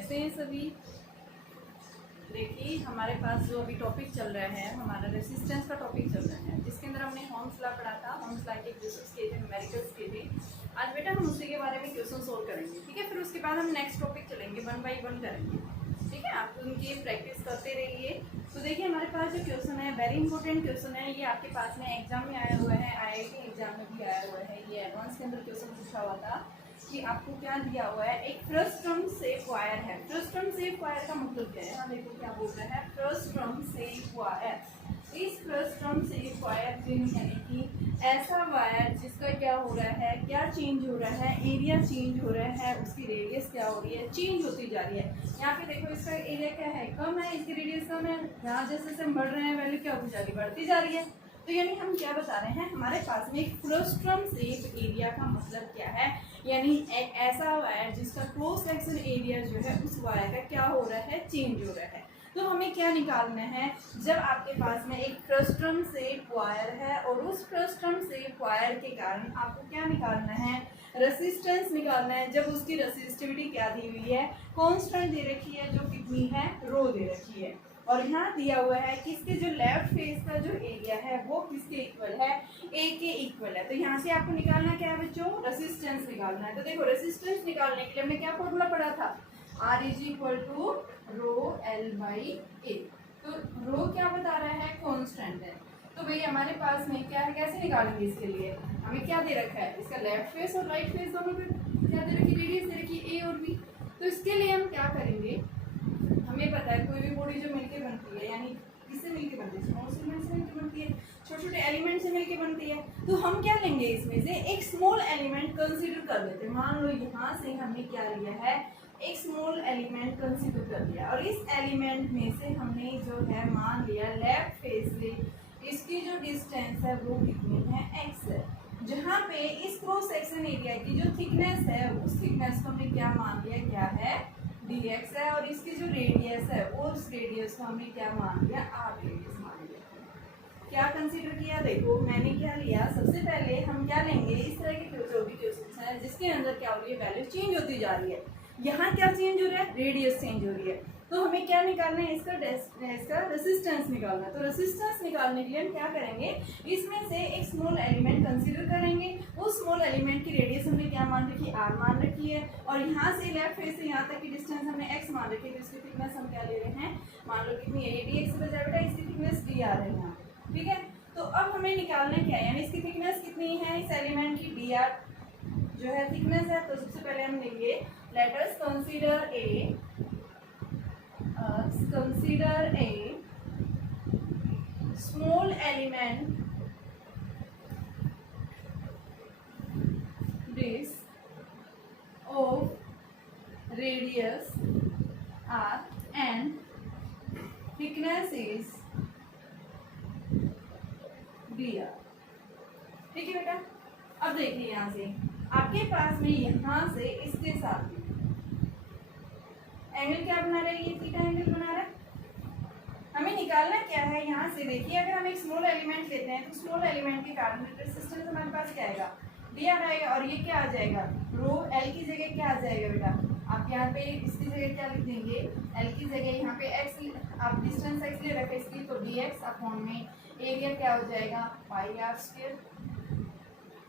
कैसे हैं सभी। देखिए हमारे पास जो अभी टॉपिक चल रहा है हमारा रेसिस्टेंस का टॉपिक चल रहा है, जिसके अंदर हमने होम्स लॉ पढ़ा था। होम्स लॉ के क्वेश्चंस किए थे, न्यूमेरिकल्स किए थे। आज बेटा हम उसी के बारे में क्वेश्चन सोल्व करेंगे, ठीक है। फिर उसके बाद हम नेक्स्ट टॉपिक चलेंगे, 1 बाई 1 करेंगे, ठीक है। आप उनकी प्रैक्टिस करते रहिए। तो देखिए हमारे पास जो क्वेश्चन है वेरी इंपॉर्टेंट क्वेश्चन है, ये आपके पास में एग्जाम में आया हुआ है, IIT एग्जाम में भी आया हुआ है। ये एडवांस के अंदर क्वेश्चन पूछा हुआ था कि आपको क्या दिया हुआ है, एक फ्रस्ट्रम सेफ वायर है। फ्रस्ट्रम सेफ वायर का मतलब क्या है, हाँ देखो क्या बोल रहा है, फ्रस्ट्रम सेफ वायर। इस फ्रस्ट्रम सेफ वायर यानी कि ऐसा वायर जिसका क्या हो रहा है, क्या चेंज हो रहा है, एरिया चेंज हो रहा है, उसकी रेडियस क्या हो रही है, चेंज होती जा रही है। यहाँ पे देखो इसका एरिया क्या है, कम है, इसकी रेडियस कम है। यहाँ जैसे जैसे हम बढ़ रहे हैं वैल्यू क्या होती जा रही है, बढ़ती जा रही है। तो यानी हम क्या बता रहे हैं, हमारे पास में एक फ्रस्ट्रम सेफ एरिया का मतलब क्या है, यानी एक ऐसा वायर जिसका क्रॉस सेक्शन एरिया जो है उस वायर का क्या हो रहा है, चेंज हो रहा है। तो हमें क्या निकालना है, जब आपके पास में एक फ्रस्ट्रम सेफ वायर है और उस फ्रस्ट्रम सेफ वायर के कारण आपको क्या निकालना है, रेसिस्टेंस निकालना है। जब उसकी रेसिस्टिविटी क्या दी हुई है, कांस्टेंट दे रखी है, जो कितनी है, रो दे रखी है। और यहाँ दिया हुआ है कि इसके जो लेफ्ट फेस का जो एरिया है वो किसके इक्वल है, ए के इक्वल है। तो यहाँ से आपको निकालना क्या है बच्चों, रेसिस्टेंस निकालना है। तो देखो रेसिस्टेंस निकालने के लिए हमने क्या फॉर्मूला पढ़ा था, R is equal to rho L by A. तो रो क्या बता रहा है, कांस्टेंट है। तो भाई हमारे पास में क्या है, कैसे निकालेंगे इसके लिए, हमें क्या दे रखा है, इसका लेफ्ट फेस और राइट फेस दोनों पे क्या दे रखी, रेडियस दे रखी ए और बी। तो इसके लिए हम क्या करेंगे, हमें पता है कोई भी बॉडी जो मिलके बनती है, यानी किससे मिलके बनती है, स्मॉल एलिमेंट से मिलके बनती है, छोटे छोटे एलिमेंट से मिलके बनती है। तो हम क्या लेंगे, इसमें से एक स्मॉल एलिमेंट कंसीडर कर लेते हैं। मान लो यहाँ से हमने क्या लिया है, एक स्मॉल एलिमेंट कंसीडर कर लिया, और इस एलिमेंट में से हमने जो है मान लिया लेफ्ट फेस से इसकी जो डिस्टेंस है वो कितनी है, x है। जहाँ पे इस क्रॉस सेक्शन एरिया की जो थिकनेस है उस थिकनेस को हमने क्या मान लिया, क्या है, dx है। और इसकी जो रेडियस है उस रेडियस को हमने क्या मान लिया, r रेडियस मान लिया। क्या कंसीडर किया, देखो मैंने क्या लिया, सबसे पहले हम क्या लेंगे, इस तरह के जो भी क्वेश्चन है जिसके अंदर क्या हो रही है, वैल्यू चेंज होती जा रही है। यहाँ क्या चेंज हो रहा है, रेडियस चेंज हो रही है। तो हमें क्या निकालना है, इसका रेसिस्टेंस निकालना है। तो रेसिस्टेंस निकालने के लिए हम क्या करेंगे, इसमें से एक स्मॉल एलिमेंट कंसीडर करेंगे। उस स्मॉल एलिमेंट की रेडियस हमने क्या मान रखी, r मान रखी है। और यहाँ से लेफ्ट फेस से यहाँ तक की डिस्टेंस हमने x मान रखी है। तो इसकी थिकनेस हम क्या ले रहे हैं, मान लो कितनी है, dx से बचा बेटा, इसकी थिकनेस dr है यहाँ, ठीक है। तो अब हमें निकालना क्या है, यानी इसकी थिकनेस कितनी है, इस एलिमेंट की dr जो है थिकनेस है। तो सबसे पहले हम लेंगे, let us consider a small element this of radius r and thickness is dr, ठीक है बेटा। अब देखिए यहाँ से आपके पास में यहाँ से इसके साथ एंगल क्या बना रहा है, ये थीटा एंगल बना रहा है। हमें निकालना क्या है, यहाँ से देखिए अगर हम एक स्मॉल एलिमेंट लेते हैं तो स्मॉल एलिमेंट के कारण रेजिस्टेंस हमारे पास क्या आएगा, dr आएगा। और ये क्या आ जाएगा, रो एल की जगह क्या आ जाएगा बेटा, आप यहाँ पे इसकी जगह क्या लिख देंगे, एल की जगह यहाँ पे x, आप डिस्टेंस x ले रखे इसकी, तो dx अपॉन में एरिया क्या हो जाएगा, पाई आर स्क्वायर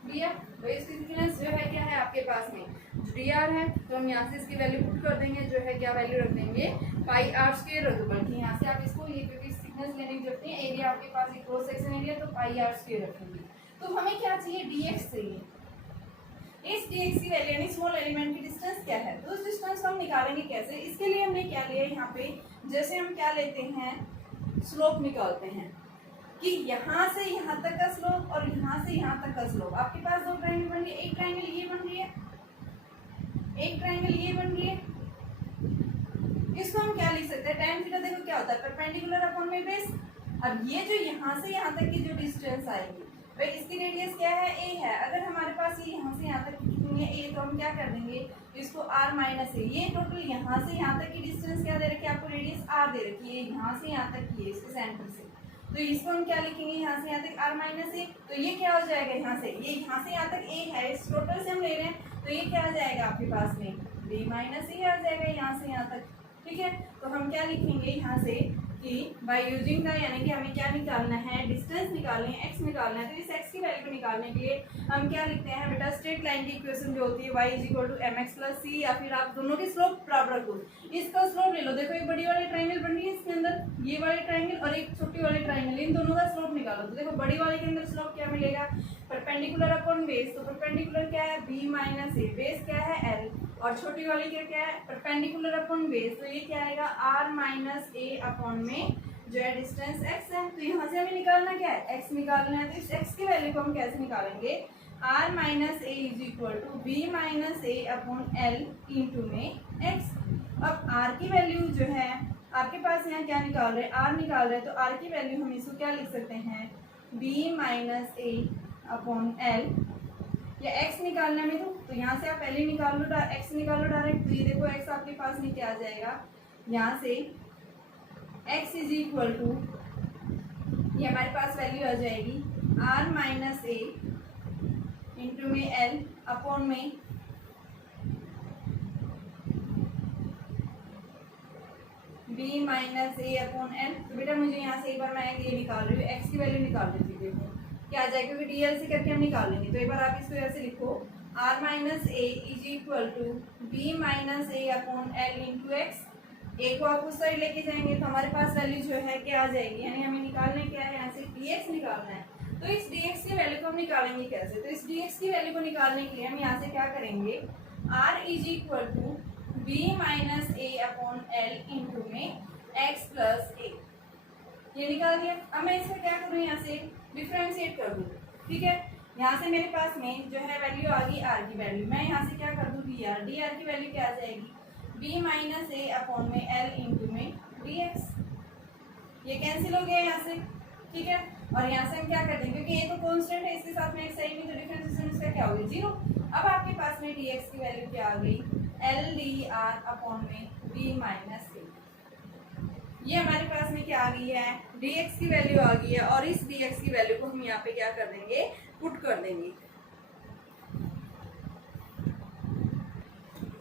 दिया। वही इसकी थिकनेस जो है क्या है आपके पास में, dr है। तो हम यहाँ से इसकी वैल्यू पुट कर देंगे, जो है क्या वैल्यू रख देंगे, पाई आर स्क्वायर रख दो। बल्कि यहाँ से आप इसको, ये क्योंकि थिकनेस लेने की जरूरत नहीं है, एरिया आपके पास एक क्रॉस सेक्शन एरिया, तो पाई आर स्क्वायर रखेंगे। तो हमें क्या चाहिए, dx चाहिए। इस dx की वैल्यू यानी स्मॉल एलिमेंट की डिस्टेंस क्या है, तो उस डिस्टेंस को हम निकालेंगे कैसे। इसके लिए हमने क्या लिया यहाँ पे, जैसे हम क्या लेते हैं, स्लोप निकालते हैं कि यहाँ से यहाँ तक का स्लोप और यहाँ से यहाँ तक का स्लोप। आपके पास दो ट्रायंगल बन रही है, एक ट्रायंगल ये बन रही है, एक ट्रायंगल ये बन रही है। इसको हम क्या लिख सकते हैं, tan थीटा देखो क्या होता है, परपेंडिकुलर अपॉन में बेस। अब ये जो यहाँ से यहाँ तक की जो डिस्टेंस आएगी, भाई इसकी रेडियस क्या है, a है। अगर हमारे पास ये यहाँ से यहाँ तक कितनी है, a, तो हम क्या कर देंगे, इसको r माइनस a। ये टोटल यहाँ से यहाँ तक की डिस्टेंस क्या दे रखी है, आपको रेडियस r दे रखी है, यहाँ से यहाँ तक की है, इसके सेंटर से। तो इसको हम क्या लिखेंगे, यहाँ से यहाँ तक r माइनस ए। तो ये क्या हो जाएगा, यहाँ से ये यहाँ से यहाँ तक a है, इस टोटल से हम ले रहे हैं तो ये क्या आ जाएगा आपके पास में b माइनस ए आ जाएगा यहाँ से यहाँ तक। ठीक है, तो हम क्या लिखेंगे यहाँ से कि बाय यूजिंग द, यानी कि हमें क्या निकालना है, डिस्टेंस निकालनी है, x निकालना है। तो इस x की वैल्यू को निकालने के लिए हम क्या लिखते हैं बेटा, स्ट्रेट लाइन की इक्वेशन जो होती है y is equal to mx plus c, या फिर आप दोनों की स्लोप बराबर रखो। इसका स्लोप ले लो, देखो एक बड़ी वाली ट्राइंगल बन रही है इसके अंदर, ये वाली ट्राइंगल और एक छोटी वाली ट्राइंगल, इन दोनों का स्लोप निकालो। तो देखो बड़ी वाले के अंदर स्लोप क्या मिलेगा, परपेंडिकुलर अपॉन बेस। तो परपेंडिकुलर क्या है b माइनस ए, बेस क्या है l, और छोटी वाली क्या है परपेंडिकुलर अपॉन बेस। तो ये क्या आएगा r माइनस ए अपॉन में जो है डिस्टेंस x है। तो यहाँ से हमें निकालना क्या है, x निकालना है। तो इस x की वैल्यू को हम कैसे निकालेंगे, r minus A is equal to B minus A upon L into में x। अब r की वैल्यू जो है आपके पास यहाँ क्या निकाल रहे हैं, r निकाल रहे हैं। तो r की वैल्यू हम इसको क्या लिख सकते हैं, b minus A upon L, या x निकालना में तो यहाँ से आप पहले निकाल लो, x निकालो डायरेक्ट। तो ये देखो x आपके पास नीचे आ जाएगा, यहाँ से x इज इक्वल टू, ये हमारे पास वैल्यू आ जाएगी r माइनस ए इंटू में l अपॉन में b minus A upon L. तो बेटा मुझे यहाँ से एक बार मैं ये निकाल रही हूँ, x की वैल्यू निकाल देती हूँ, देखो क्या आ जाएगा, क्योंकि डीएलसी करके हम निकाल लेंगे। तो एक बार आप इसको ऐसे लिखो, r minus A is equal to b minus A upon L into X. A को आप उस साइड लेके जाएंगे तो हमारे पास वैल्यू जो है क्या आ जाएगी, यानी हमें निकालना क्या है, यहाँ से dx निकालना है। तो इस dx की वैल्यू को हम निकालेंगे कैसे, तो इस dx की वैल्यू को निकालने के लिए हम यहाँ से क्या करेंगे, r is equal to b minus A upon L into में x प्लस ए, ये निकाल दिया। अब मैं इसका क्या करूँ, यहाँ से डिफ्रेंशिएट कर दूँ। ठीक है, यहाँ से मेरे पास में जो है वैल्यू आ गई r की वैल्यू, मैं यहाँ से क्या कर दूँ dr की वैल्यू क्या आ जाएगी, b माइनस ए अपॉन में l इंटू में dx। ये कैंसिल हो गया यहाँ से। ठीक है, और यहाँ से हम क्या कर देंगे, क्योंकि ये तो कांस्टेंट है, इसके साथ में एक सही नहीं, तो डिफरेंशिएशन इसका क्या हो गया, 0। अब आपके पास में dx की वैल्यू क्या आ गई, l dr अपॉन में b माइनस ए। ये हमारे पास में क्या आ गई है, dx की वैल्यू आ गई है, और इस dx की वैल्यू को हम यहाँ पे क्या कर देंगे, पुट कर देंगे।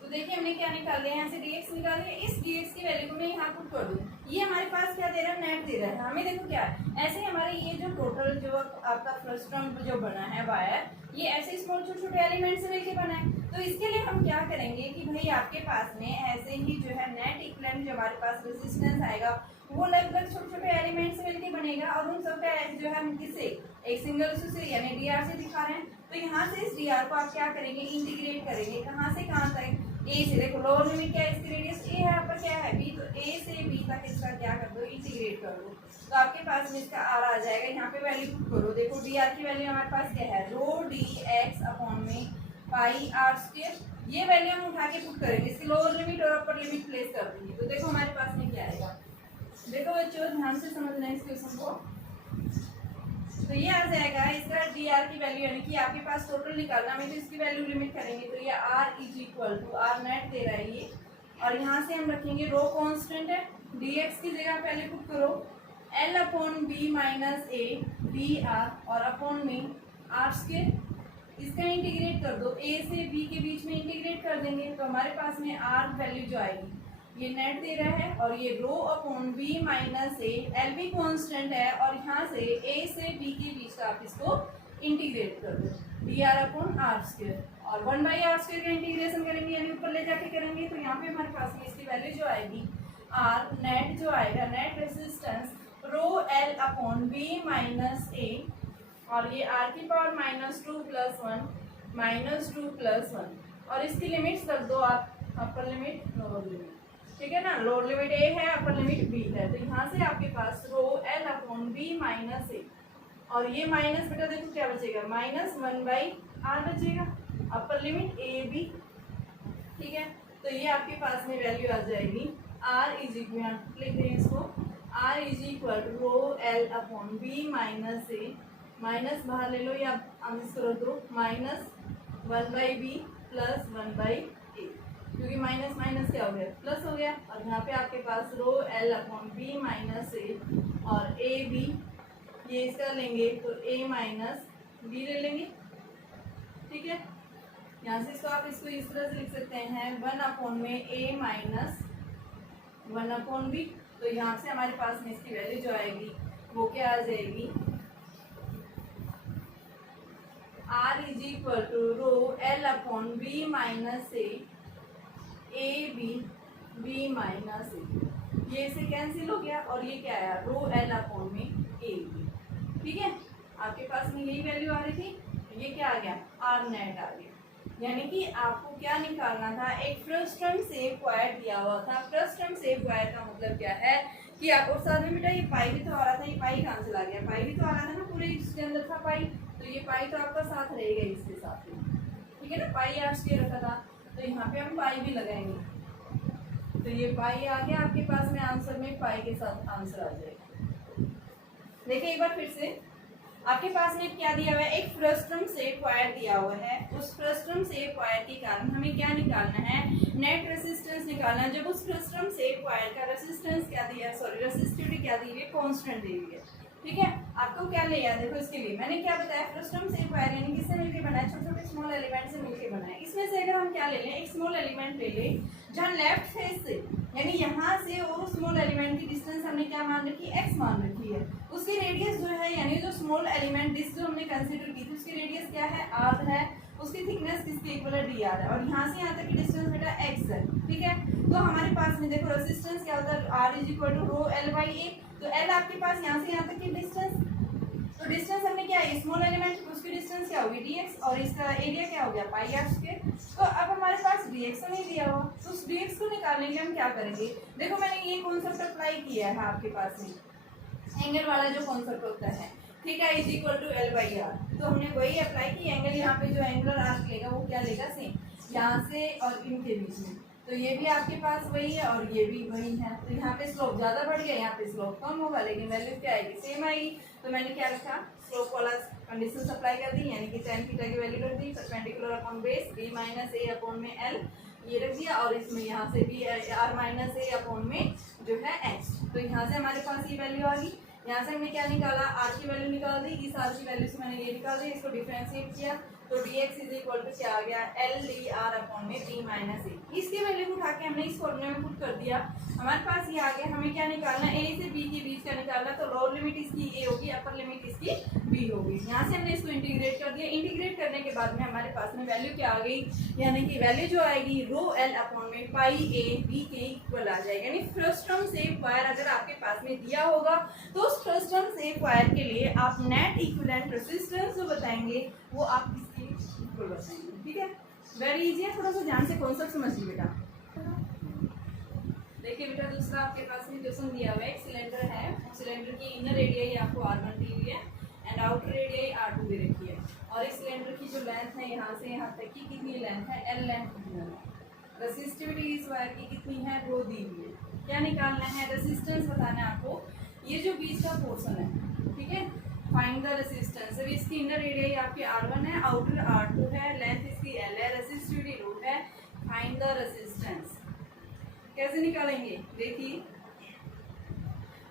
तो देखिए हमने क्या निकाल लिया, यहाँ से dx निकाल लिया, इस dx की वैल्यू को मैं यहाँ पुट कर दूँ। ये हमारे पास क्या दे रहा है, नेट दे रहा है हमें। देखो क्या है, ऐसे ही हमारे ये जो टोटल जो आपका फ्रस्ट्रम जो बना है वायर, ये ऐसे स्मॉल छोटे छोटे एलिमेंट से मिलकर बना है। तो इसके लिए हम क्या करेंगे कि भाई आपके पास में ऐसे ही जो है नेट इक्विवेलेंट जो हमारे पास रेजिस्टेंस आएगा वो लगभग छोटे छोटे एलिमेंट से मिलकर बनेगा, और उन सबका जो है हम किससे, एक सिंगल से यानी dr से दिखा रहे हैं। तो यहाँ से इस dr को आप क्या करेंगे, इंटीग्रेट करेंगे, कहाँ से कहाँ तक, a से। देखो लोअर लिमिट क्या है, इसकी रेडियस a है, ऊपर क्या है b, तो a से b तक इसका क्या कर दो, इंटीग्रेट कर दो। तो आपके पास में इसका r आ जाएगा, यहाँ पे वैल्यू पुट करो। देखो dr की वैल्यू हमारे पास क्या है, रो dx अपॉन में पाई r स्क्वायर। ये वैल्यू हम उठा के पुट करेंगे, इसकी लोअर लिमिट और अपर लिमिट प्लेस कर देंगे। तो देखो हमारे पास में क्या आएगा, देखो बच्चों ध्यान से समझना है इस क्वेश्चन को। तो ये आ जाएगा इसका dr की वैल्यू, यानी कि आपके पास टोटल निकालना है, तो इसकी वैल्यू लिमिट करेंगे। तो ये r is equal to r net दे रहा है ये, और यहाँ से हम रखेंगे रो कांस्टेंट है, dx की जगह पहले पुट करो l अपॉन बी माइनस ए dr, और अपॉन में r स्क्वायर। इसका इंटीग्रेट कर दो, a से b के बीच में इंटीग्रेट कर देंगे। तो हमारे पास में r वैल्यू जो आएगी, ये नेट दे रहा है, और ये रो अपॉन बी माइनस ए, एल भी कॉन्स्टेंट है, और यहाँ से a से b के बीच का आप इसको इंटीग्रेट कर दो, dr अपॉन आर स्क्वायर, और 1/r स्क्वायर का इंटीग्रेशन करेंगे, यानी ऊपर ले जाके करेंगे। तो यहाँ पे हमारे पास में इसकी वैल्यू जो आएगी, r नेट जो आएगा, नेट रेजिस्टेंस रो l अपॉन बी माइनस ए, और ये r की पावर -2 + 1 -2 + 1, और इसकी लिमिट्स कर दो आप, अपर लिमिट लोअर लिमिट। ठीक है ना, लोअर लिमिट a है, अपर लिमिट b है। तो यहाँ से आपके पास रो l अपॉन बी माइनस ए, और ये माइनस बेटा देखो क्या बचेगा, -1/r बचेगा, अपर लिमिट a b। ठीक है, तो ये आपके पास में वैल्यू आ जाएगी, r इज इक्वल, लिख दें इसको, r is equal rho l upon B minus A, minus बाहर ले लो या आंसर करो तो -1/b + 1/a, क्योंकि माइनस माइनस क्या हो गया, प्लस हो गया। और यहाँ पे आपके पास रो l अपॉन बी माइनस ए और ए बी, ये इसका लेंगे तो a माइनस बी ले लेंगे। ठीक है, यहाँ से इसको इस तरह से लिख सकते हैं 1 में a माइनस 1/b। तो यहाँ से हमारे पास में इसकी वैल्यू जो आएगी वो क्या आ जाएगी, r is equal to rho l/b minus a b minus a। ये इसे कैंसिल हो गया और ये क्या आया, रो l/a b। ठीक है, आपके पास में यही वैल्यू आ रही थी, ये क्या आ गया, r नेट आ गया। यानी कि आपको क्या निकालना था, एक फ्रस्टम सेव वायर दिया हुआ था। फ्रस्टम सेव वायर का मतलब क्या है कि आप, और साथ में बेटा ये पाई भी तो आ रहा था, ये पाई कहाँ से ला गया, पाई भी तो आ रहा था ना, पूरे इसके अंदर था पाई, तो ये पाई तो आपका साथ रहेगा इसके साथ में। ठीक है ना, पाई आर्ट्स के रखा था, तो यहाँ पे हम पाई भी लगाएंगे, तो ये पाई आ गया आपके पास में आंसर में, पाई के साथ आंसर आ जाएगा। देखिए एक बार फिर से, आपके पास में क्या दिया हुआ है, एक फ्रस्टम सेव वायर दिया हुआ है। उस फ्रस्टम सेव वायर के कारण हमें क्या निकालना है, नेट रेजिस्टेंस निकालना है। जब उस फ्रस्टम सेव वायर का रेजिस्टेंस क्या दिया है, सॉरी रेसिस्टिविटी क्या दी हुई है, कांस्टेंट दी हुई है। ठीक है, आपको क्या ले याद, देखो इसके लिए मैंने क्या बताया, फ्रस्टम सेव वायर यानी किससे मिलकर बना है, छोटे छोटे स्मॉल एलिमेंट से मिलकर बना है। इसमें से अगर हम क्या ले लें, एक स्मॉल एलिमेंट ले लें जहाँ लेफ्ट फेस से यानी यहाँ से वो स्मॉल एलिमेंट की डिस्टेंस हमने क्या मान रखी है, x मान रखी है। उसकी रेडियस जो है, यानी जो स्मॉल एलिमेंट डिस्क जो हमने कंसीडर की थी उसकी रेडियस क्या है, r है, उसकी थिकनेस किसके इक्वल है, dr है, और यहाँ से यहाँ तक की डिस्टेंस बेटा x है। ठीक है, तो हमारे पास में देखो रेजिस्टेंस क्या होता है, r is equal to rho l/a। तो l आपके पास यहाँ से यहाँ तक की डिस्टेंस, तो डिस्टेंस हमने क्या है, स्मॉल एलिमेंट उसकी डिस्टेंस क्या होगी dx, और इसका एरिया क्या हो गया पाई आर स्क्वायर। तो अब हमारे पास dx नहीं दिया हुआ, तो उस dx को निकालने के लिए हम क्या करेंगे, देखो मैंने ये कॉन्सेप्ट अप्लाई किया है आपके पास में, एंगल वाला जो कॉन्सेप्ट होता है, theta is equal to l/r। तो हमने वही अप्लाई की, एंगल यहाँ पे जो एंगुलर आर्क लेगा वो क्या लेगा, सेम यहाँ से और इनके बीच में। तो ये भी आपके पास वही है और ये भी वही है, तो यहाँ पे स्लोप ज़्यादा बढ़ गया, यहाँ पे स्लोप कम होगा, लेकिन वैल्यू क्या आएगी, सेम आएगी। तो मैंने क्या रखा, स्लोप वाला कंडीशन अप्लाई कर दी, यानी कि tan थीटा की वैल्यू रख दी, perpendicular upon base b minus a upon में l ये रख दिया, और इसमें यहाँ से भी r माइनस a अपॉन में जो है x। तो यहाँ से हमारे पास ये वैल्यू आ गई। यहाँ से हमने क्या निकाला, r की वैल्यू निकाल दी, इस r की वैल्यू से मैंने ये निकाल दी, इसको डिफरेंशिएट किया, तो dx इज इक्वल टू क्या आ गया, l dr अपॉन में b माइनस a। इसकी वैल्यू उठा के हमने इस फॉर्मूले में पुट कर दिया, हमारे पास ये आ गया। हमें क्या निकालना है, a से b के बीच का निकालना, तो लोअर लिमिट इसकी a होगी, अपर लिमिट इसकी b होगी। यहाँ से हमने इसको इंटीग्रेट कर दिया, इंटीग्रेट करने के बाद में हमारे पास में वैल्यू क्या आ गई, यानी कि वैल्यू जो आएगी रो l अपॉन में पाई a b के इक्वल आ जाएगी। यानी फ्रस्टम सेव वायर अगर आपके पास में दिया होगा तो उस फ्रस्टम सेव वायर के लिए आप नेट इक्विवेलेंट रेजिस्टेंस जो बताएंगे वो आप इसके इक्वल बताएंगे। ठीक है, वेरी इजी है, थोड़ा सा ध्यान से कॉन्सेप्ट समझिए बेटा। देखिए बेटा, दूसरा आपके पास में क्वेश्चन दिया हुआ है, एक सिलेंडर है, सिलेंडर की इनर रेडियस आपको r1 दी हुई है एंड आउटर रेडियस r2 दे रखी है, और इस सिलेंडर की जो लेंथ है यहाँ से यहाँ तक की कितनी लेंथ है, l लेंथ कितना है। रेसिस्टिविटी इस वायर की कितनी है, वो दी हुई है। क्या निकालना है, रेसिस्टेंस बताना है आपको, ये जो बीच का पोर्शन है। ठीक है, फाइंड द रेसिस्टेंस। अब इसकी इनर रेडियस आपकी r1 है, आउटर r2 है, लेंथ इसकी l है, रेसिस्टिविटी रो है, फाइंड द रेसिस्टेंस। कैसे निकालेंगे, देखिए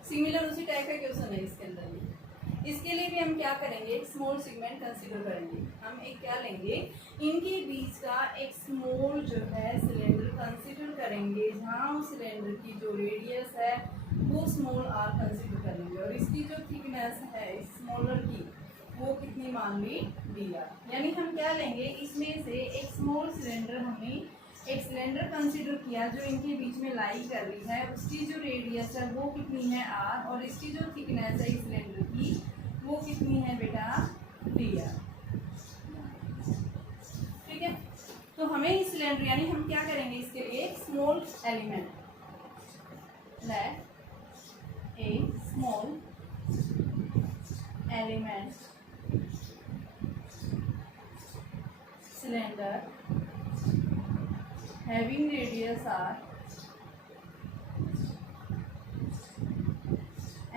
सिमिलर उसी टाइप का क्वेश्चन है इसके अंदर में। इसके लिए भी हम क्या करेंगे, एक स्मॉल सेगमेंट कंसीडर करेंगे। हम एक क्या लेंगे, इनके बीच का एक स्मॉल जो है सिलेंडर कंसीडर करेंगे, जहाँ उस सिलेंडर की जो रेडियस है वो स्मॉल r कंसीडर करेंगे, और इसकी जो थिकनेस है स्मॉलर की वो कितनी मान ली, dr। यानी हम क्या लेंगे, इसमें से एक स्मॉल सिलेंडर, हमने एक सिलेंडर कंसीडर किया जो इनके बीच में लाई कर रही है, उसकी जो रेडियस है वो कितनी है r, और इसकी जो थिकनेस है इस सिलेंडर की वो कितनी है बेटा, dr। ठीक है, तो हमें इस सिलेंडर, यानी हम क्या करेंगे इसके लिए, small element, let a small element cylinder having radius r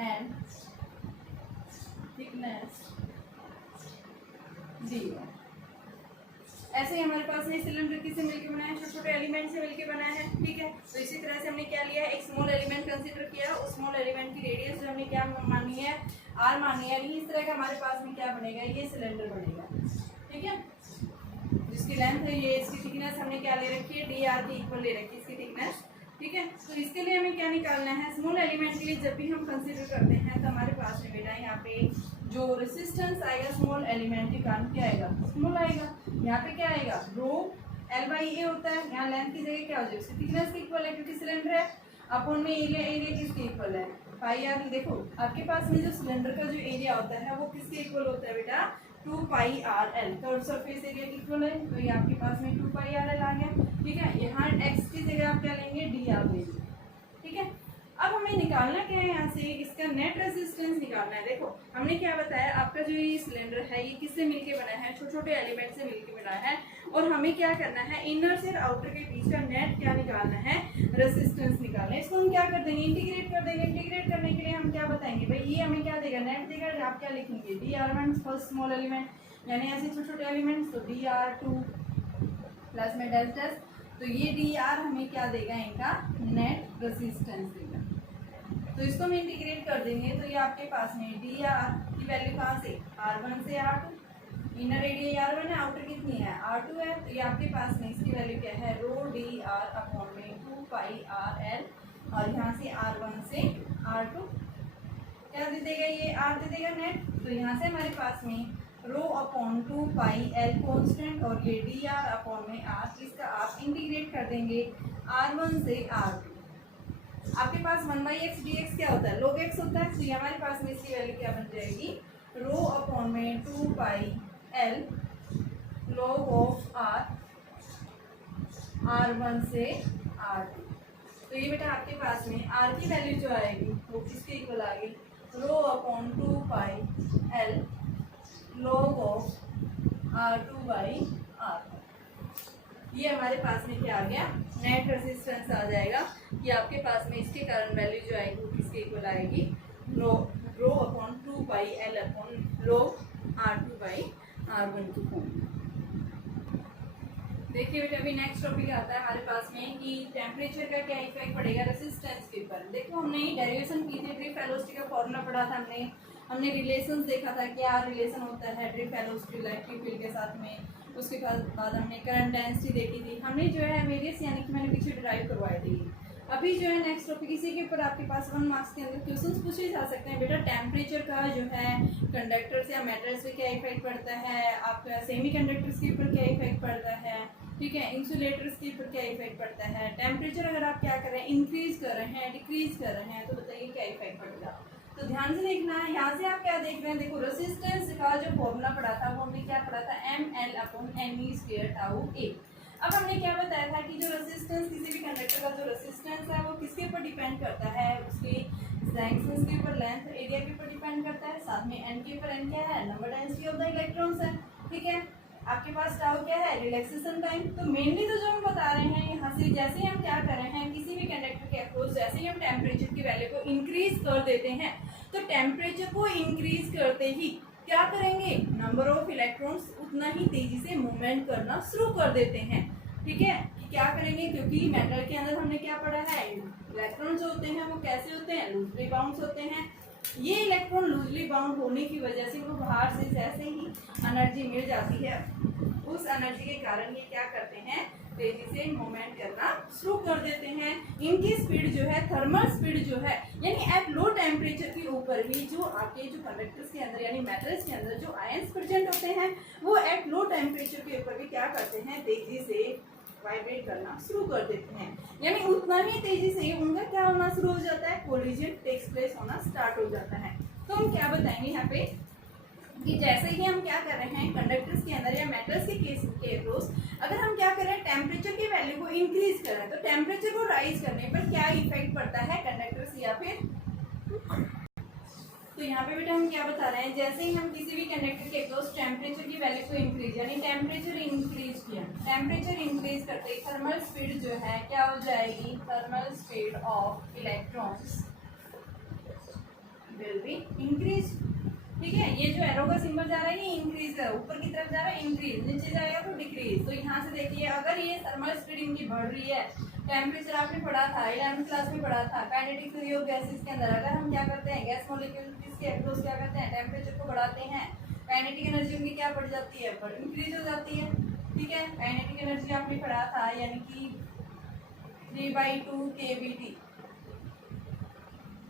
and thickness d। ऐसे ही हमारे पास ये सिलेंडर किससे मिलकर बनाया है, छोटे छोटे एलिमेंट से मिलकर बनाया है। ठीक है, तो इसी तरह से हमने क्या लिया, एक स्मॉल एलिमेंट कंसीडर किया, उस स्मॉल एलिमेंट की रेडियस जो हमने क्या मानी है, r मानी है, यानी इस तरह का हमारे पास में क्या बनेगा, ये सिलेंडर बनेगा। ठीक है, जिसकी लेंथ है ये, इसकी थिकनेस हमने क्या ले रखी है, डी आर की इक्वल ले रखी है इसकी थिकनेस, ठीक है। तो इसके लिए हमें क्या निकालना है, स्मॉल एलिमेंट के लिए जब भी हम कंसीडर करते हैं तो हमारे पास में बेटा यहाँ पे जो रेसिस्टेंस आएगा स्मॉल एलिमेंट के कारण क्या आएगा, स्मॉल आएगा। यहाँ पे क्या आएगा, रो एल बाई ए होता है, यहाँ लेंथ की जगह क्या हो जाएगी, उसकी थिकनेस की इक्वल है क्योंकि सिलेंडर है, अपन में एरिया किसके इक्वल है, पाई आर। देखो आपके पास में जो सिलेंडर का जो एरिया होता है वो किसके इक्वल होता है बेटा, 2 पाई आर एल। तो सरफेस एरिया इक्वल है, तो ये आपके पास में 2 पाई आर एल आ गया, ठीक है। यहाँ एक्स की जगह आप क्या लेंगे, डी आर लेंगे, ठीक है। अब हमें निकालना क्या है, यहाँ से इसका नेट रेजिस्टेंस निकालना है। देखो हमने क्या बताया, आपका जो ये सिलेंडर है ये किससे मिलके बना है, छोटे छोटे एलिमेंट से मिलके बना है, और हमें क्या करना है, इनर से आउटर के बीच का नेट क्या निकालना है, रेजिस्टेंस निकालना है। इसको हम क्या कर देंगे, इंटीग्रेट कर देंगे। इंटीग्रेट करने के लिए हम क्या बताएंगे भाई, ये हमें क्या देगा, नेट देगा। आप क्या लिखेंगे, D R one first small element, यानी ऐसे छोटे छोटे एलिमेंट्स, तो डी आर टू प्लस में डैश डैश, तो ये डी आर हमें क्या देगा, इनका नेट रेजिस्टेंस देगा। तो इसको हम इंटीग्रेट कर देंगे, तो ये आपके पास में डी आर की वैल्यू कहाँ से, R1 से R2, इनर एरिया R1 है, आउटर कितनी है, R2 है, तो ये आपके पास में इसकी वैल्यू क्या है, रो डी आर अपॉन में 2 पाई आर एल, और यहाँ से R1 से R2 क्या दे देगा, ये R दे देगा नेट। तो यहाँ से हमारे पास में rho upon 2 pi L constant, और ये डी आर अपॉन में R, इसका आप इंटीग्रेट कर देंगे R1 से R2। आपके पास 1/x dx क्या होता है, log x होता है, तो हमारे पास में इसकी वैल्यू क्या बन जाएगी, रो अपॉन में 2 pi L log of r, R1 से R2। तो ये बेटा आपके पास में r की वैल्यू जो आएगी वो किसके इक्वल आ गई, rho upon 2 pi L log of R2 by R1। ये हमारे पास में क्या आ गया, नेट रेजिस्टेंस आ जाएगा कि आपके पास में इसके कारण वैल्यू जो आएगी वो किसके इक्वल आएगी, rho upon 2 pi L upon log R2 by R1 की फॉर्म। देखिए बेटा अभी नेक्स्ट टॉपिक आता है हमारे पास में कि टेम्परेचर का क्या इफेक्ट पड़ेगा रेजिस्टेंस के ऊपर। देखो हमने डेरिवेशन की थी, ड्रिफ्ट वेलोसिटी का फॉर्मूला पढ़ा था हमने रिलेशन देखा था, क्या रिलेशन होता है ड्रिफ्ट वेलोसिटी इलेक्ट्रिक फील्ड के साथ में। उसके बाद हमने करंट डेंसिटी देखी थी, हमने जो है वेरियस यानी कि मैंने पीछे ड्राइव करवाई थी। अभी जो है नेक्स्ट टॉपिक इसी के ऊपर आपके पास 1 मार्क्स के अंदर क्वेश्चंस पूछे जा सकते हैं। बेटा टेम्परेचर का जो है कंडक्टर्स या मेटल्स पे क्या इफेक्ट पड़ता है, आपका सेमी कंडक्टर्स के ऊपर क्या इफेक्ट पड़ता है, ठीक है, इंसुलेटर्स के ऊपर क्या इफेक्ट पड़ता है। टेम्परेचर अगर आप क्या कर रहे हैं, इंक्रीज कर रहे हैं, डिक्रीज कर रहे हैं, तो बताइए क्या इफेक्ट पड़ेगा। तो ध्यान से देखना है। यहाँ से आप क्या देख रहे हैं, देखो रेजिस्टेंस का जो फॉर्मूला पढ़ा था वो हमने क्या पढ़ा था, ml upon ne square tau a। अब हमने क्या बताया था कि जो रेजिस्टेंस किसी भी कंडक्टर का जो रेजिस्टेंस है वो किसके ऊपर डिपेंड करता है, उसके जंक्शंस के ऊपर, लेंथ एरिया के ऊपर डिपेंड करता है, साथ में n के ऊपर, n क्या है, number density of the electrons है, ठीक है। आपके पास टाउ क्या है, रिलैक्सेशन टाइम। तो मेनली तो जो हम बता रहे हैं यहाँ से, जैसे ही हम क्या कर रहे हैं, किसी भी कंडक्टर के अप्रोच जैसे ही हम टेम्परेचर की वैल्यू को इंक्रीज कर देते हैं, तो टेम्परेचर को इंक्रीज करते ही क्या करेंगे, नंबर ऑफ इलेक्ट्रॉन्स उतना ही तेजी से मूवमेंट करना शुरू कर देते हैं, ठीक है। कि क्या करेंगे, क्योंकि मेटल के अंदर हमने क्या पढ़ा है, इलेक्ट्रॉन्स होते हैं वो कैसे होते हैं, लूजली बाउंड होते हैं। ये इलेक्ट्रॉन लूजली बाउंड होने की वजह से वो बाहर से जैसे ही एनर्जी मिल जाती है, उस एनर्जी के कारण ये क्या करते हैं, तेजी से मूवमेंट करना शुरू कर देते हैं। इनकी स्पीड जो है, थर्मल स्पीड जो है, यानी एट लो टेम्परेचर के ऊपर भी जो आपके जो कंडक्टर्स के अंदर यानी मेटल्स के अंदर जो आयंस प्रेजेंट होते हैं वो एट लो टेम्परेचर के ऊपर भी क्या करते हैं, तेजी से वाइब्रेट करना शुरू कर देते हैं। यानी उतना ही तेजी से उनका क्या होना शुरू हो जाता है, कोलिजन टेक्स प्लेस होना स्टार्ट हो जाता है। तो हम क्या बताएंगे यहाँ पे कि जैसे ही हम क्या कर रहे हैं कंडक्टर्स के अंदर या मेटल्स के केस के अप्रोच, अगर हम क्या कर रहे हैं टेम्परेचर की वैल्यू को इंक्रीज कर रहे हैं, तो टेम्परेचर को राइज करने पर क्या इफेक्ट पड़ता है कंडक्टर्स या फिर। तो यहाँ पे बेटा हम क्या बता रहे हैं, जैसे ही हम किसी भी कंडक्टर के अप्रोच टेम्परेचर की वैल्यू को इंक्रीज यानी टेम्परेचर इंक्रीज किया, टेम्परेचर इंक्रीज करते थर्मल स्पीड जो है क्या हो जाएगी, thermal speed of electrons will be increase, ठीक है। ये जो एरो का सिंबल जा रहा है ये इंक्रीज है, ऊपर की तरफ जा रहा है इंक्रीज, नीचे जाएगा तो डिक्रीज। तो यहाँ से देखिए अगर ये थर्मल स्पीड इनकी बढ़ रही है, टेम्परेचर आपने पढ़ा था 11वीं क्लास में पढ़ा था काइनेटिक थ्योरी ऑफ गैसेस के अंदर, अगर हम क्या करते हैं गैस मॉलिक्यूल्स के अप्रोच क्या करते हैं, टेम्परेचर को बढ़ाते हैं, काइनेटिक एनर्जी उनकी क्या बढ़ जाती है, इंक्रीज हो जाती है, ठीक है। काइनेटिक एनर्जी आपने पढ़ा था, यानी कि 3/2 kBT।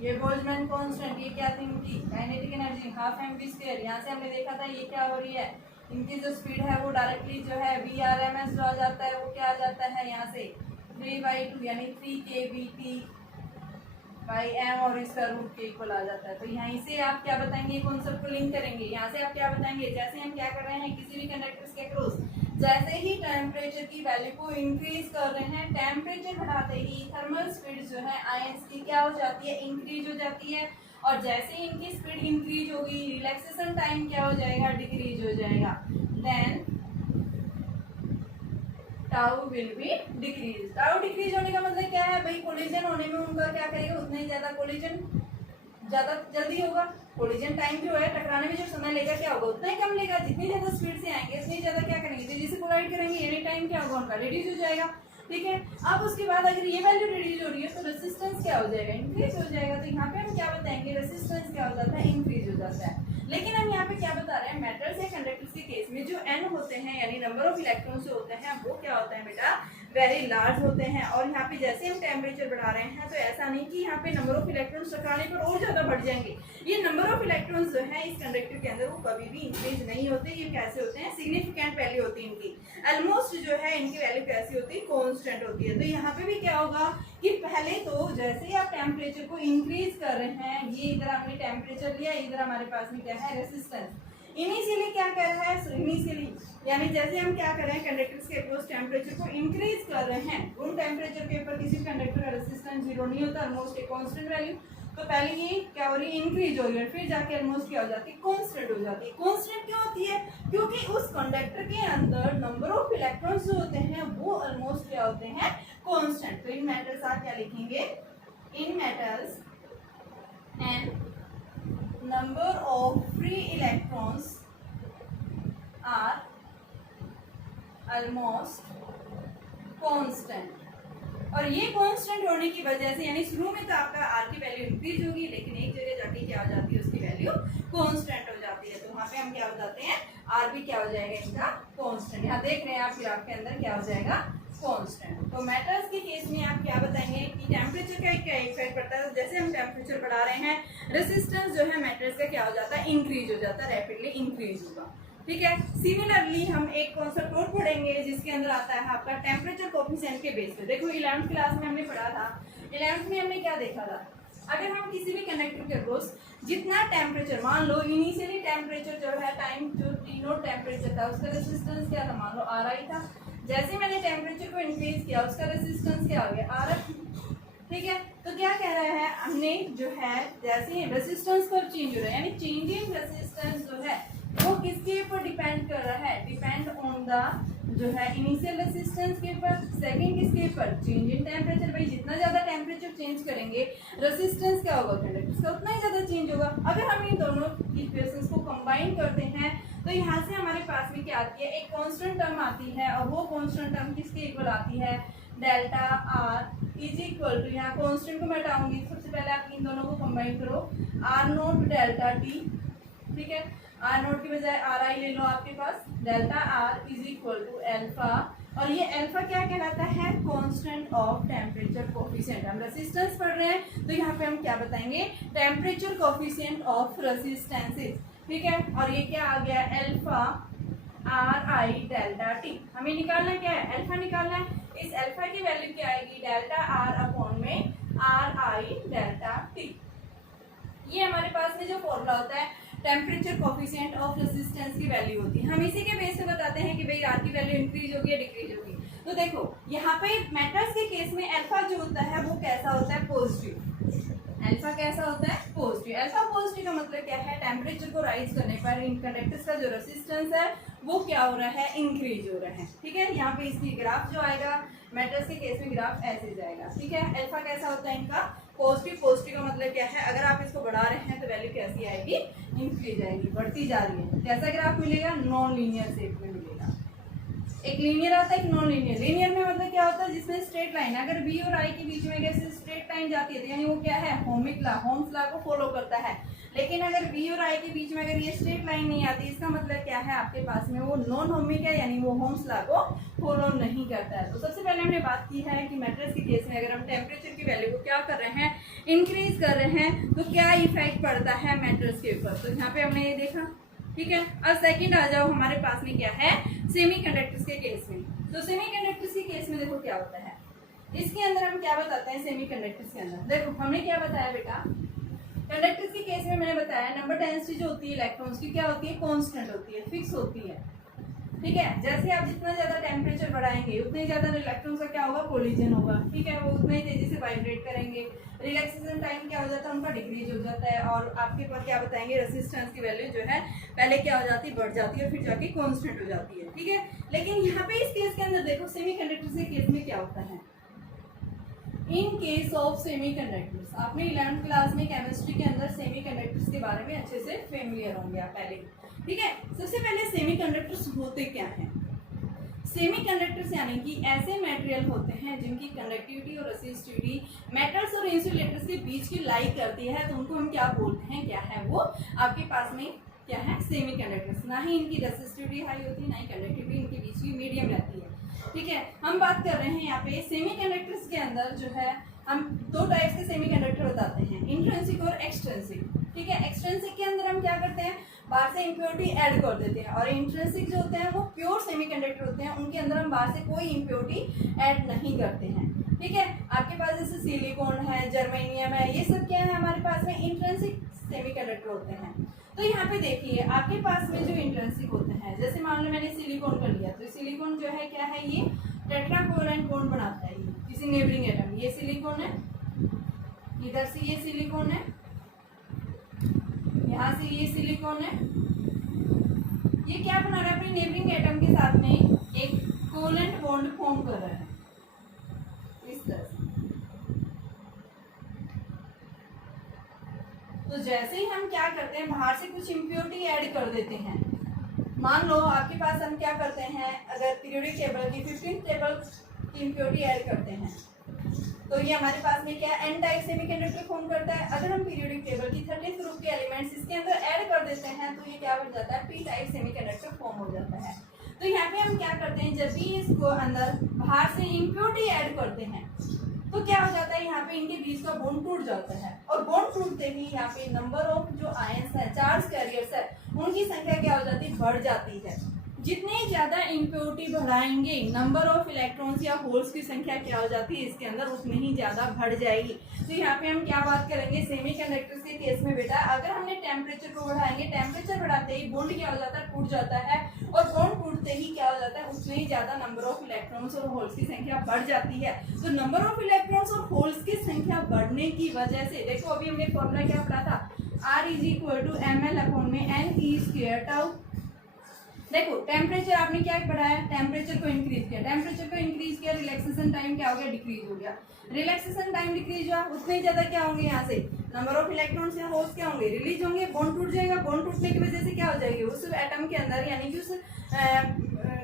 ये बोल्ट्जमैन कांस्टेंट, ये क्या थी इनकी काइनेटिक एनर्जी, हाफ mv²। यहाँ से हमने देखा था ये क्या हो रही है, इनकी जो स्पीड है वो डायरेक्टली जो है VRMS जो आ जाता है वो क्या आ जाता है यहाँ से 3/2 यानी 3 kBT बाई m, और इसका रूट के इक्वल आ जाता है। तो यहाँ से आप क्या बताएंगे, कॉन्सेप्ट को लिंक करेंगे। यहाँ से आप क्या बताएंगे, जैसे हम क्या कर रहे हैं किसी भी कंडक्टर्स के अक्रॉस, जैसे ही टेम्परेचर की वैल्यू को इंक्रीज कर रहे हैं, टेम्परेचर बढ़ाते ही थर्मल स्पीड जो है आयंस की क्या हो जाती है, इंक्रीज हो जाती है। और जैसे ही इनकी स्पीड इंक्रीज होगी, रिलैक्सेशन टाइम क्या हो जाएगा, डिक्रीज हो जाएगा। Then tau will be decrease. Tau decrease होने का मतलब क्या है भाई, कोलिजन होने में उनका क्या करेगा, उतना ही ज्यादा कोलिजन ज्यादा जल्दी होगा। कोलिजन टाइम जो है, टकराने में जो समय लेगा क्या होगा, उतना ही कम लेगा। जितनी ज्यादा स्पीड से आएंगे उतनी ज्यादा क्या करेंगे, तेजी से कोलाइड करेंगे, एनी टाइम क्या होगा उनका रिड्यूस हो जाएगा। ठीक है। अब उसके बाद अगर ये वैल्यू रिड्यूस हो रही है तो रेसिस्टेंस क्या हो जाएगा, इंक्रीज हो जाएगा। तो यहाँ पे हम क्या बताएंगे, रेसिस्टेंस क्या हो जाता है, इंक्रीज हो जाता है। लेकिन हम यहाँ पे क्या बता रहे हैं, मेटल्स या कंडक्टर्स के केस में जो n होते हैं यानी नंबर ऑफ इलेक्ट्रॉन्स जो होते हैं वो क्या होता है बेटा, वेरी लार्ज होते हैं। और यहाँ पे जैसे हम टेम्परेचर बढ़ा रहे हैं तो ऐसा नहीं कि यहाँ पे नंबर ऑफ इलेक्ट्रॉन्स टकराने पर और ज्यादा बढ़ जाएंगे। ये नंबर ऑफ इलेक्ट्रॉन्स जो है इस कंडक्टर के अंदर वो कभी भी इंक्रीज नहीं होते। ये कैसे होते हैं, सिग्निफिकेंट वैल्यू होती है इनकी, ऑलमोस्ट जो है इनकी वैल्यू कैसी होती है, कॉन्स्टेंट होती है। तो यहाँ पे भी क्या होगा कि पहले तो जैसे ही आप टेम्परेचर को इंक्रीज कर रहे हैं, ये इधर आपने टेम्परेचर लिया, इधर हमारे पास में क्या है, रेसिस्टेंस। इनिशियली क्या कर रहा है, इनिशियली यानी जैसे हम क्या कर रहे हैं, कंडक्टर्स के अक्रॉस टेम्परेचर को इंक्रीज कर रहे हैं, उन टेम्परेचर के ऊपर किसी कंडक्टर का रेसिस्टेंस 0 नहीं होता, ऑलमोस्ट एक कांस्टेंट वैल्यू। तो पहले ये क्या हो रही है, इंक्रीज हो रही है, फिर जाके ऑलमोस्ट क्या हो जाती है, कांस्टेंट हो जाती है। कांस्टेंट क्यों होती है, क्योंकि उस कंडक्टर के अंदर नंबर ऑफ इलेक्ट्रॉन्स जो होते हैं वो ऑलमोस्ट क्या होते हैं, कांस्टेंट। तो इन मेटल्स आप क्या लिखेंगे, in metals and number of free electrons are almost constant। और ये कांस्टेंट होने की वजह से यानी शुरू में तो आपका आर की वैल्यू इंक्रीज होगी, लेकिन एक जगह जाके क्या हो जाती है, उसकी वैल्यू कांस्टेंट हो जाती है। तो वहां पे हम क्या बताते हैं, आर भी क्या हो जाएगा इनका कांस्टेंट। यहाँ देख रहे हैं आप ग्राफ के अंदर क्या हो जाएगा, कांस्टेंट। तो मेटल्स के केस में आप क्या बताएंगे कि टेम्परेचर का क्या इफेक्ट पड़ता है, जैसे हम टेम्परेचर बढ़ा रहे हैं, रेसिस्टेंस जो है मेटल्स का क्या हो जाता है, इंक्रीज हो जाता है, रैपिडली इंक्रीज होगा। ठीक है। सिमिलरली हम एक कॉन्सेप्ट और पढ़ेंगे जिसके अंदर आता है आपका टेम्परेचर कोफिशिएंट के बेस पे। देखो 11th क्लास में हमने पढ़ा था, 11th में हमने क्या देखा था, अगर हम किसी भी कंडक्टर के अक्रॉस जितना टेम्परेचर, मान लो इनिशियली टेम्परेचर जो है टाइम जो T0 टेम्परेचर था उसका रेसिस्टेंस क्या था, मान लो Ri था। जैसे मैंने टेम्परेचर को इंक्रीज किया उसका रेसिस्टेंस क्या हो गया, Rf। ठीक है। तो क्या कह रहा है, हमने जो है जैसे ही रेसिस्टेंस कब चेंज हो रहा है, यानी चेंज इन रेसिस्टेंस जो है वो किसके ऊपर डिपेंड कर रहा है, डिपेंड ऑन द जो है इनिशियल रेसिस्टेंस के ऊपर, सेकंड किसके ऊपर, चेंज इन टेम्परेचर। भाई जितना ज्यादा टेम्परेचर चेंज करेंगे रेसिस्टेंस क्या होगा, कंडक्टर्स का उतना ही ज्यादा चेंज होगा। अगर हम इन दोनों इक्वेशंस को कंबाइन करते हैं तो यहाँ से हमारे पास में क्या आती है, एक कांस्टेंट टर्म आती है, और वो कांस्टेंट टर्म किसके इक्वल आती है, delta R is equal to, यहाँ कांस्टेंट को मैं हटाऊंगी, सबसे पहले आप इन दोनों को कंबाइन करो, आर नोट डेल्टा टी। ठीक है। आर नोट की बजाय आर आई ले लो आपके पास, delta R is equal to alpha, और ये एल्फा क्या कहलाता है, कांस्टेंट ऑफ टेम्परेचर कोफिशिएंट। हम रेसिस्टेंस पढ़ रहे हैं तो यहाँ पे हम क्या बताएंगे, टेम्परेचर कोफिशिएंट ऑफ रेसिस्टेंसेस। ठीक है। और ये क्या आ गया, alpha are I delta T. हमें निकालना क्या है, एल्फा निकालना है। इस एल्फा की वैल्यू क्या आएगी, डेल्टा आर अपॉन में आर आई डेल्टा टी। ये हमारे पास में जो फॉर्मूला होता है टेम्परेचर कोफिशिएंट ऑफ रेसिस्टेंस की वैल्यू होती है। हम इसी के बेस पे बताते हैं कि भाई आर की वैल्यू इंक्रीज होगी या डिक्रीज होगी। तो देखो यहाँ पे मेटल्स के केस में अल्फा जो होता है वो कैसा होता है, पॉजिटिव। अल्फा कैसा होता है, पॉजिटिव। अल्फा पॉजिटिव का मतलब क्या है, टेम्परेचर को राइज करने पर इन कंडक्टर्स का जो रेसिस्टेंस है वो क्या हो रहा है, इंक्रीज हो रहा है। ठीक है। यहाँ पे इसकी ग्राफ जो आएगा मेटल्स के केस में ग्राफ ऐसे जाएगा। ठीक है। अल्फा कैसा होता है इनका, पॉजिटिव। पॉजिटिव का मतलब क्या है, अगर आप इसको बढ़ा रहे हैं तो वैल्यू कैसी आएगी, इंक्रीज आएगी, बढ़ती जा रही है। कैसा ग्राफ मिलेगा, नॉन लीनियर शेप में मिलेगा। एक लीनियर आता है, एक नॉन लीनियर। लीनियर में मतलब क्या होता है, जिसमें स्ट्रेट लाइन, अगर बी और आई के बीच में कैसे स्ट्रेट लाइन जाती है तो यानी वो क्या है, होमिक लॉ, होम्स लॉ को फॉलो करता है। लेकिन अगर बी और आई के बीच में अगर ये स्ट्रेट लाइन नहीं आती, इसका मतलब क्या है, आपके पास में वो नॉन होमिक है, यानी वो होम्स लॉ को फॉलो नहीं करता है। तो सबसे पहले हमने बात की है कि मैट्रिक्स के केस में अगर हम टेम्परेचर की वैल्यू को क्या कर रहे हैं, इंक्रीज कर रहे हैं, तो क्या इफेक्ट पड़ता है मैट्रिक्स के ऊपर। तो यहाँ पे हमने ये देखा, ठीक है। अब सेकंड आ जाओ, हमारे पास में क्या है, सेमीकंडक्टर्स के केस में। तो सेमीकंडक्टर्स के केस में देखो क्या होता है, इसके अंदर हम क्या बताते हैं, सेमीकंडक्टर्स के अंदर देखो हमने क्या बताया बेटा, कंडक्टर्स के केस में मैंने बताया नंबर डेंसिटी जो होती है इलेक्ट्रॉन्स की क्या होती है, कांस्टेंट होती है, फिक्स होती है, ठीक है। जैसे आप जितना ज्यादा टेम्परेचर बढ़ाएंगे उतने ज्यादा इलेक्ट्रॉन्स का क्या होगा, कोलिजन होगा, ठीक है। वो उतने ही तेजी से वाइब्रेट करेंगे, रिलैक्सेशन टाइम क्या हो जाता है उनका, डिक्रीज हो जाता है। और आपके पास क्या बताएंगे, रेजिस्टेंस की वैल्यू जो है पहले क्या हो जाती है, बढ़ जाती है, फिर जाके कांस्टेंट हो जाती है, ठीक है। लेकिन यहाँ पे इस केस के अंदर देखो सेमीकंडक्टर्स के केस में क्या होता है, इन केस ऑफ सेमीकंडक्टर्स, आपने 11th क्लास में केमिस्ट्री के अंदर सेमीकंडक्टर्स के बारे में अच्छे से फेमिलियर होंगे आप पहले, ठीक है। सबसे पहले सेमीकंडक्टर्स होते क्या हैं, सेमीकंडक्टर्स यानी कि ऐसे मटेरियल होते हैं जिनकी कंडक्टिविटी और रेसिस्टिविटी मेटल्स और इंसुलेटर्स के बीच की लाई करती है, तो उनको हम क्या बोलते हैं, क्या है वो आपके पास में क्या है, सेमीकंडक्टर्स। ना ही इनकी रेसिस्टिविटी हाई होती है, ना ही कंडक्टिविटी, इनके बीच की मीडियम रहती है, ठीक है। हम बात कर रहे हैं यहाँ पे सेमीकंडक्टर्स के अंदर जो है, हम दो टाइप्स के सेमीकंडक्टर बताते हैं, इंट्रिंसिक और एक्सट्रिंसिक, ठीक है। एक्सट्रिंसिक के अंदर हम क्या करते हैं, बाहर से इम्प्योरिटी ऐड कर देते हैं, और इंट्रिंसिक जो होते हैं वो प्योर सेमीकंडक्टर होते हैं, उनके अंदर हम बाहर से कोई इम्प्योरिटी ऐड नहीं करते हैं, ठीक है। आपके पास जैसे सिलिकॉन है, जर्मेनियम है, ये सब क्या है हमारे पास में, इंट्रिंसिक सेमीकंडक्टर होते हैं। तो यहाँ पे देखिए आपके पास में जो इंट्रिंसिक होते हैं, जैसे मान लो मैंने सिलिकॉन कर लिया, तो सिलिकॉन जो है क्या है, ये टेट्राकोवैलेंट बॉन्ड बनाता है, ये किसी नेबरिंग एटम, ये सिलिकॉन है, इधर से ये सिलिकॉन है, यहाँ से ये सिलिकॉन है, ये क्या बना रहा है, अपने नेबरिंग एटम के साथ में एक कोवैलेंट बॉन्ड फॉर्म कर रहा है इस तरह से। तो जैसे ही हम क्या करते हैं, बाहर से कुछ इम्प्योरिटी ऐड कर देते हैं, मान लो आपके पास हम क्या करते हैं, अगर पीरियोडिक टेबल की 15th टेबल की इम्प्योरिटी ऐड करते हैं, तो ये हमारे पास में क्या एन टाइप सेमीकंडक्टर फॉर्म करता है। अगर हम पीरियोडिक टेबल की 30th ग्रुप के एलिमेंट्स इसके अंदर ऐड कर देते हैं, तो ये क्या बन जाता है, पी टाइप सेमीकंडक्टर फॉर्म हो जाता है। तो यहाँ पे हम क्या करते हैं, जब भी इसको अंदर बाहर से इम्प्योरिटी ऐड करते हैं, तो क्या हो जाता है, यहाँ पे इनके बीच का बॉन्ड टूट जाता है, और बॉन्ड टूटते ही यहाँ पे नंबर ऑफ जो आयंस है, चार्ज कैरियर्स है, उनकी संख्या क्या हो जाती है, बढ़ जाती है। जितने ज्यादा इम्प्योरिटी बढ़ाएंगे, नंबर ऑफ इलेक्ट्रॉन्स या होल्स की संख्या क्या हो जाती है इसके अंदर, उतनी ही ज्यादा बढ़ जाएगी। तो यहाँ पे हम क्या बात करेंगे, सेमीकंडक्टर्स के केस में बेटा, अगर हमने टेम्परेचर को बढ़ाएंगे, टेम्परेचर बढ़ाते ही बॉन्ड क्या हो जाता है, टूट जाता है, और बॉन्ड टूटते ही क्या हो जाता है, उतने ही ज्यादा नंबर ऑफ इलेक्ट्रॉन्स और होल्स की संख्या बढ़ जाती है। तो नंबर ऑफ इलेक्ट्रॉन्स और होल्स की संख्या बढ़ने की वजह से, देखो अभी हमने फॉर्मूला क्या पढ़ा था, R = ml/n E². देखो टेम्परेचर आपने क्या बढ़ाया, टेम्परेचर को इंक्रीज किया, टेम्परेचर को इंक्रीज किया, रिलैक्सेशन टाइम क्या हो गया, डिक्रीज हो गया, रिलैक्सेशन टाइम डिक्रीज हुआ, उतने ज्यादा क्या होंगे, यहाँ से नंबर ऑफ इलेक्ट्रॉन्स या होल्स क्या होंगे, रिलीज होंगे, बॉन्ड टूट जाएगा, बॉन्ड टूटने की वजह से क्या हो जाएगी, उस एटम के अंदर यानी कि उस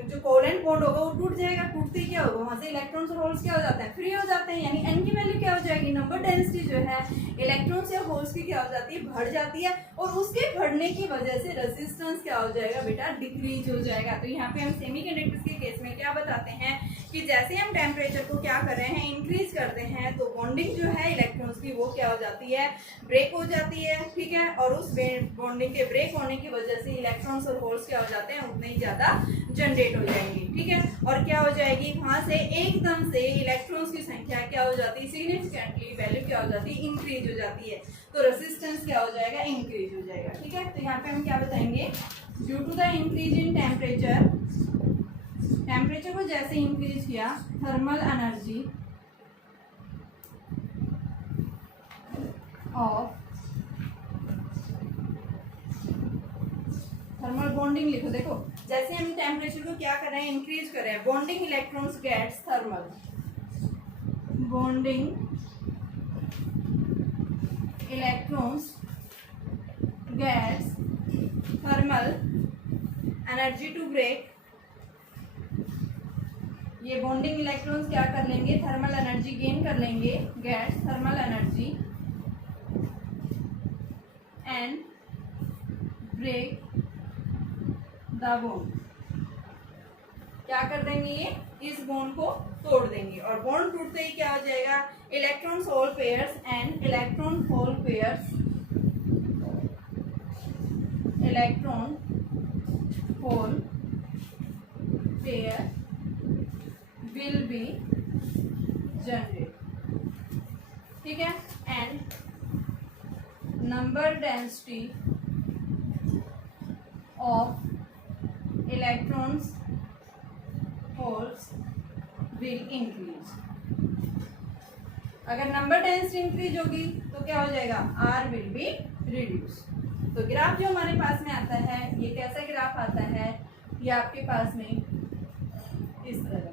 जो कोवैलेंट बॉन्ड होगा वो टूट जाएगा, टूटते ही क्या होगा, वहां से इलेक्ट्रॉन्स और होल्स क्या हो जाते हैं, फ्री हो जाते हैं, यानी एन की वैल्यू क्या हो जाएगी, नंबर डेंसिटी जो है इलेक्ट्रॉन्स या होल्स की क्या हो जाती है, बढ़ जाती है, और उसके बढ़ने की वजह से रेजिस्टेंस क्या हो जाएगा बेटा, डिक्रीज हो जाएगा। तो यहाँ पे हम सेमीकंडक्टर्स के केस में क्या बताते हैं कि जैसे हम टेम्परेचर को क्या कर रहे हैं, इंक्रीज करते हैं, तो बॉन्डिंग जो है इलेक्ट्रॉन्स की वो क्या हो जाती है, ब्रेक हो जाती है, ठीक है। और उस बॉन्डिंग के ब्रेक होने की वजह से इलेक्ट्रॉन्स और होल्स क्या हो जाते हैं, उतने ही ज्यादा जनरेट हो जाएंगे, ठीक है। और क्या हो जाएगी, वहां से एकदम से इलेक्ट्रॉन्स की संख्या क्या हो जाती है, सिग्निफिकेंटली वैल्यू क्या हो जाती है, इंक्रीज हो जाती है, तो रेजिस्टेंस क्या हो जाएगा, इंक्रीज हो जाएगा, ठीक है। तो यहाँ पे हम क्या बताएंगे, due to the increase in temperature, temperature को जैसे इंक्रीज किया, thermal energy of thermal bonding लिखो, देखो जैसे हम टेम्परेचर को क्या कर रहे हैं, इंक्रीज कर रहे हैं, bonding electrons gets thermal, bonding electrons gets thermal energy to break ये बॉन्डिंग इलेक्ट्रॉन्स क्या कर लेंगे, थर्मल एनर्जी गेन कर लेंगे, get thermal energy and break the bond. क्या कर देंगे, ये इस बॉन्ड को तोड़ देंगे, और बॉन्ड टूटते ही क्या हो जाएगा, electron hole pairs and electron hole pairs, electron hole pair will be generated, ठीक है, and number density of electrons holes will increase। अगर नंबर डेंसिटी इंक्रीज होगी तो क्या हो जाएगा, R will be reduce। तो ग्राफ जो हमारे पास में आता है, ये कैसा ग्राफ आता है, ये आपके पास में इस तरह,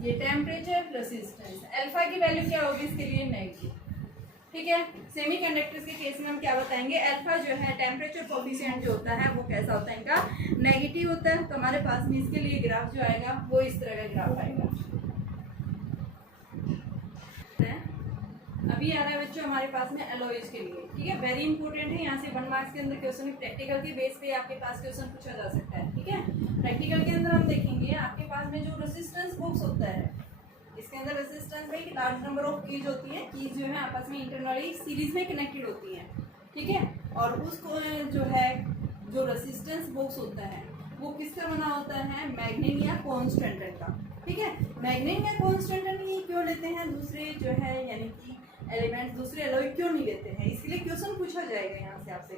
ये टेम्परेचर रेसिस्टेंस, अल्फा की वैल्यू क्या होगी इसके लिए, नेगेटिव, ठीक है। सेमीकंडक्टर्स के केस में हम क्या बताएंगे, अल्फा जो है टेम्परेचर कोफिशिएंट जो होता है वो कैसा होता है, इनका नेगेटिव होता है। तो हमारे पास में इसके लिए ग्राफ जो आएगा वो इस तरह का ग्राफ आएगा। अभी आ रहा है बच्चों हमारे पास में एलॉयज के लिए, ठीक है, वेरी इंपॉर्टेंट है। यहाँ से 1 मार्क्स के अंदर क्वेश्चन, प्रैक्टिकल के बेस पे आपके पास क्वेश्चन पूछा जा सकता है, ठीक है। प्रैक्टिकल के अंदर हम देखेंगे आपके पास में जो रेसिस्टेंस बॉक्स होता है, इसके अंदर रेसिस्टेंस में लार्ज नंबर ऑफ कीज होती है, कीज जो है आपस में इंटरनली सीरीज में कनेक्टेड होती है, ठीक है। और उसको जो है, जो रेसिस्टेंस बॉक्स होता है वो किसका बना होता है, मैग्नेट या कॉन्स्टेंट का, ठीक है। मैग्नेट या कॉन्स्टेंट क्यों लेते हैं, दूसरे जो है यानी कि एलिमेंट, दूसरे एलॉय क्यों नहीं लेते हैं, इसलिए क्वेश्चन पूछा जाएगा यहाँ से आपसे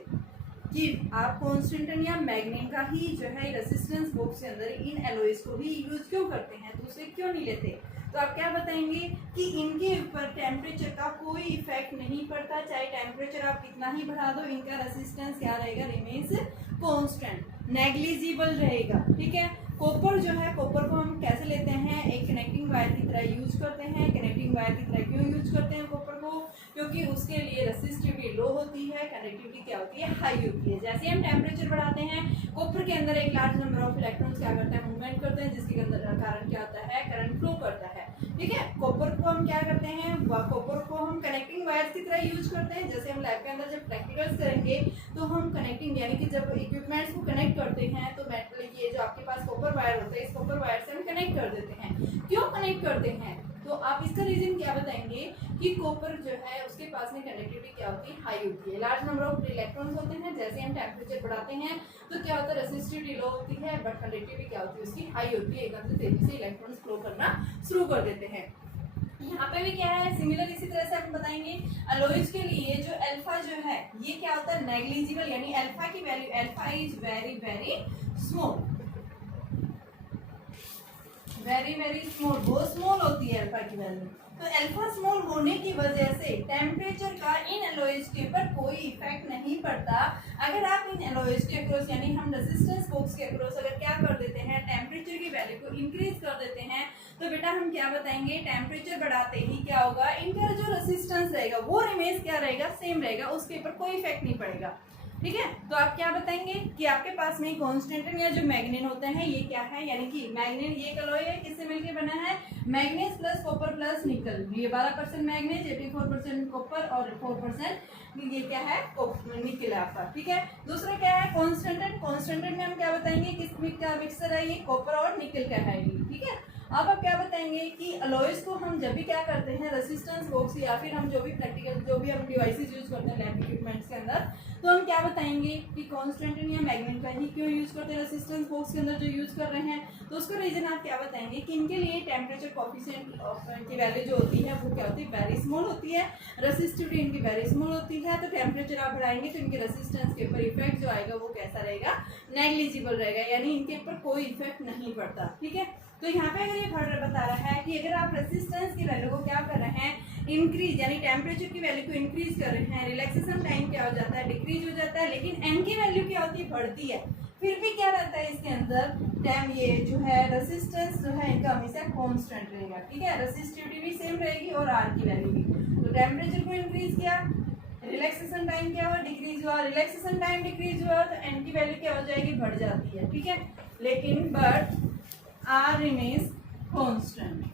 कि आप कॉन्स्टेंट या मैग्नेट का ही जो है रेसिस्टेंस बॉक्स के अंदर इन एलॉयज को ही यूज क्यों करते हैं, दूसरे क्यों नहीं लेते। तो आप क्या बताएंगे कि इनके ऊपर टेम्परेचर का कोई इफेक्ट नहीं पड़ता, चाहे टेम्परेचर आप कितना ही बढ़ा दो, इनका रेसिस्टेंस क्या रहेगा, रिमेन्स कांस्टेंट, नेग्लिजिबल रहेगा, ठीक है। कॉपर जो है, कॉपर को हम कैसे लेते हैं, एक कनेक्टिंग वायर की तरह यूज करते हैं। कनेक्टिंग वायर की तरह क्यों यूज करते हैं कॉपर को, क्योंकि उसके लिए रेसिस्टिविटी लो होती है, कनेक्टिविटी क्या होती है, हाई होती है। जैसे हम टेम्परेचर बढ़ाते हैं, कॉपर के अंदर एक लार्ज नंबर ऑफ इलेक्ट्रॉन्स क्या करते हैं, मूवमेंट करते हैं, जिसके अंदर कारण क्या होता है, करंट फ्लो करता है, ठीक है। कॉपर को हम क्या करते हैं, कॉपर को हम कनेक्टिंग वायर की तरह यूज करते हैं। जैसे हम लैब के अंदर जब प्रैक्टिकल्स करेंगे तो हम कनेक्टिंग यानी कि जब इक्विपमेंट्स को कनेक्ट करते हैं तो मेटल, ये जो आपके पास कॉपर वायर होता है, इस कॉपर वायर से हम कनेक्ट कर देते हैं। क्यों कनेक्ट करते हैं, तो आप इसका रीजन क्या बताएंगे कि कॉपर जो है उसके पास में कंडक्टिविटी क्या होती है, हाई होती है, लार्ज नंबर ऑफ इलेक्ट्रॉन्स होते हैं। जैसे हम टेम्परेचर बढ़ाते हैं तो क्या होता है, रेसिस्टिविटी लो होती है, बट कंडक्टिविटी क्या होती है उसकी, हाई होती है, एकदम से तेजी से इलेक्ट्रॉन्स फ्लो करना शुरू कर देते हैं। यहाँ पे भी क्या है, सिमिलर इसी तरह से हम बताएंगे अलॉयज के लिए जो अल्फा जो है ये क्या होता है, नेग्लिजिबल, यानी अल्फा की value, alpha is very very small, very very small, बहुत स्मॉल होती है अल्फा की वैल्यू। तो अल्फा स्मॉल होने की वजह से टेम्परेचर का इन एलॉयज के ऊपर कोई इफेक्ट नहीं पड़ता। अगर आप इन एलॉयज के अक्रॉस यानी हम रेजिस्टेंस बॉक्स के अक्रॉस अगर क्या कर देते हैं, टेम्परेचर की वैल्यू को इंक्रीज कर देते हैं, तो बेटा हम क्या बताएंगे, टेम्परेचर बढ़ाते ही क्या होगा, इनका जो रेजिस्टेंस रहेगा वो रिमेज क्या रहेगा, सेम रहेगा, उसके ऊपर कोई इफेक्ट नहीं पड़ेगा, ठीक है। तो आप क्या बताएंगे कि आपके पास में कॉन्स्टेंट या जो मैग्नेट होते हैं ये क्या है, यानी कि मैग्नेट ये कलॉय है, किससे मिलकर बना है, मैग्नीज प्लस कॉपर प्लस निकल। ये 12% मैग्नीज, 84% कॉपर और 4% ये क्या है, निकल आपका, ठीक है। दूसरा क्या है, कॉन्स्टेंट। कॉन्स्टेंट में हम क्या बताएंगे, किस का मिक्सर है, ये कॉपर और निकल का है, ठीक है। अब आप क्या बताएंगे कि अलॉयज को हम जब भी क्या करते हैं, रेसिस्टेंस बॉक्स या फिर हम जो भी प्रैक्टिकल जो भी हम डिवाइसेस यूज करते हैं लैब इक्विपमेंट्स के अंदर, तो हम क्या बताएंगे कि कांस्टेंट या मैग्नेट का ही क्यों यूज करते हैं रेसिस्टेंस बॉक्स के अंदर जो यूज कर रहे हैं। तो उसका रीजन आप क्या बताएंगे कि इनके लिए टेम्परेचर कोफिशिएंट की वैल्यू जो होती है वो क्या होती है, वेरी स्मॉल होती है, रेसिस्टिविटी इनकी वेरी स्मॉल होती है। तो टेम्परेचर आप बढ़ाएंगे तो इनके रेसिस्टेंस के ऊपर इफेक्ट जो आएगा वो कैसा रहेगा, नेग्लिजिबल रहेगा, यानी इनके ऊपर कोई इफेक्ट नहीं पड़ता, ठीक है। तो यहाँ पे अगर ये फर्दर बता रहा है कि अगर आप रेसिस्टेंस की वैल्यू को क्या कर रहे हैं, इंक्रीज, यानी टेम्परेचर की वैल्यू को इंक्रीज कर रहे हैं, रिलैक्सेशन टाइम क्या हो जाता है, डिक्रीज हो जाता है, लेकिन एन की वैल्यू क्या होती है, बढ़ती है, फिर भी क्या रहता है इसके अंदर, टाइम ये जो है रेसिस्टेंस जो है इनका हमेशा कांस्टेंट रहेगा, ठीक है। रेसिस्टिविटी भी सेम रहेगी और आर की वैल्यू भी। तो टेम्परेचर को इंक्रीज किया, रिलैक्सेशन टाइम क्या हुआ, डिक्रीज हुआ, रिलैक्सेशन टाइम डिक्रीज हुआ तो एन की वैल्यू क्या हो जाएगी, बढ़ जाती है, ठीक है। लेकिन बट आर रिमेन्स कांस्टेंट।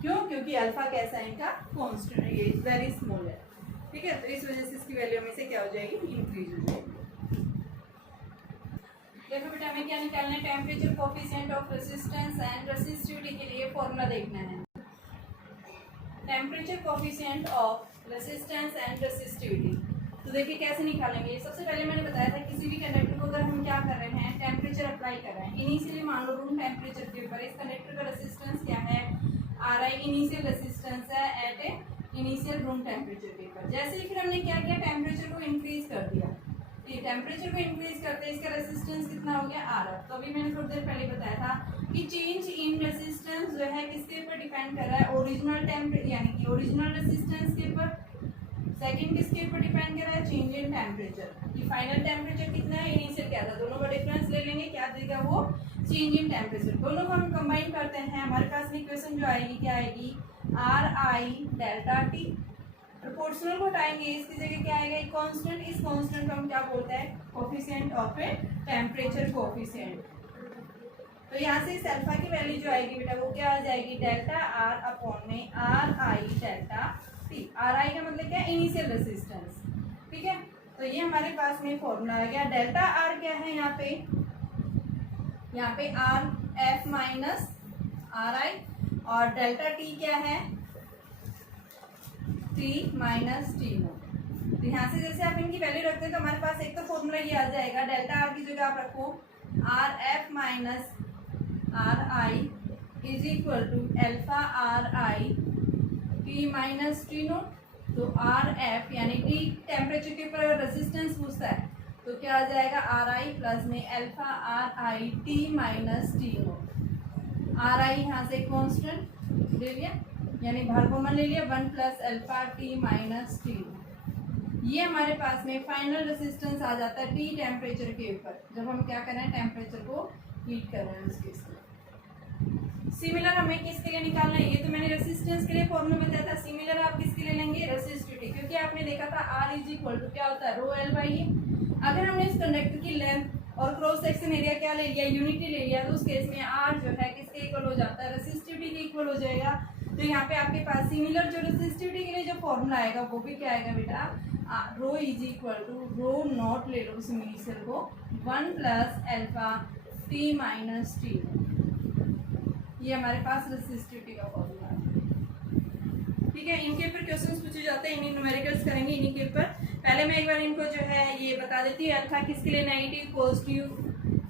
क्यों? क्योंकि अल्फा कैसा है इनका? कांस्टेंट है, ये वेरी स्मॉल है। ठीक है, तो इस वजह से इसकी वैल्यू में से क्या हो जाएगी? इंक्रीज हो जाएगी। देखो बेटा हमें क्या निकालना है? Temperature coefficient of resistance and resistivity के लिए फॉर्मूला देखना है। Temperature coefficient of resistance and resistivity, तो देखिए कैसे निकालेंगे। सबसे पहले मैंने बताया था किसी भी कंडक्टर को अगर हम क्या कर रहे हैं, टेम्परेचर अप्लाई कर रहे हैं, इनिशियली मान लो रूम टेम्परेचर के ऊपर इस कंडक्टर का रेजिस्टेंस क्या है? आर आई इनिशियल रेजिस्टेंस है एट ए इनिशियल रूम टेम्परेचर के ऊपर। जैसे ही फिर हमने क्या किया? टेम्परेचर को इंक्रीज कर दिया। ये टेम्परेचर को इंक्रीज करते इसका रेजिस्टेंस कितना हो गया? आर। तो अभी मैंने थोड़ी देर पहले बताया था कि चेंज इन रेजिस्टेंस जो है किसके ऊपर डिपेंड कर रहा है? ओरिजिनल टेम्परेचर यानी कि ओरिजिनल रेजिस्टेंस के ऊपर। सेकंड किसके ऊपर डिपेंड कर रहा है? Change in temperature. कि फाइनल टेम्परेचर कितना है, इनिशियल क्या था, दोनों का डिफरेंस ले लेंगे, क्या देगा वो? Change in temperature. दोनों को हम कंबाइन करते हैं, हमारे पास इक्वेशन जो आएगी क्या आएगी? Are I delta T. Proportional को हटाएंगे, इसकी जगह क्या आएगा? एक कांस्टेंट। इस कांस्टेंट को हम क्या बोलते हैं? Coefficient of a temperature coefficient. तो यहाँ से इस अल्फा की वैल्यू जो आएगी बेटा वो क्या आ जाएगी? डेल्टा आर अपॉन में are I delta T. Are आई का मतलब क्या? Initial resistance. ठीक है, तो ये हमारे पास में फॉर्मूला आ गया। डेल्टा आर क्या है यहाँ पे? यहाँ पे आर एफ माइनस आर आई, और डेल्टा टी क्या है? T minus T naught. तो यहाँ से जैसे आप इनकी वैल्यू रखते हैं तो हमारे पास एक तो फॉर्मूला ये आ जाएगा, डेल्टा आर की जगह आप रखो R F minus R I is equal to alpha R I T minus T naught. तो आर एफ यानी टी टेम्परेचर के ऊपर रेजिस्टेंस पूछता है तो क्या आ जाएगा? आर आई प्लस में alpha R I T minus T naught. R I यहाँ से कांस्टेंट ले लिया यानी बाहर कॉमन ले लिया, 1 plus alpha T minus T. ये हमारे पास में फाइनल रेजिस्टेंस आ जाता है टी टेम्परेचर के ऊपर, जब हम क्या कर रहे हैं? टेम्परेचर को हीट कर रहे हैं उसके लिए। सिमिलर हमें किसके लिए निकालना है? ये तो मैंने रेजिस्टेंस के लिए फॉर्मूला बताया था। सिमिलर आप किसके लिए लेंगे? रेसिस्टिविटी, क्योंकि आपने देखा था आर इज इक्वल टू क्या होता है? रो एल बाई ए। अगर हमने इस कंडक्टर की लेंथ और क्रॉस सेक्शन एरिया क्या ले लिया? यूनिटी ले लिया, तो उस केस में आर जो है किसके इक्वल हो जाता है? रेसिस्टिविटी के इक्वल हो जाएगा। तो यहाँ पे आपके पास सिमिलर जो रेसिस्टिविटी के लिए जो फॉर्मूला आएगा वो भी क्या आएगा बेटा? Rho is equal to rho naught ले लो उस इनिशियल को, 1 plus alpha T minus T. ये हमारे पास रेसिस्टिविटी का फॉर्मूला है। ठीक है, इनके ऊपर क्वेश्चंस पूछे जाते हैं, इन्हीं न्यूमेरिकल्स करेंगे इन्हीं के ऊपर। पहले मैं एक बार इनको जो है ये बता देती हूँ, अल्फा किसके लिए नेगेटिव, पॉजिटिव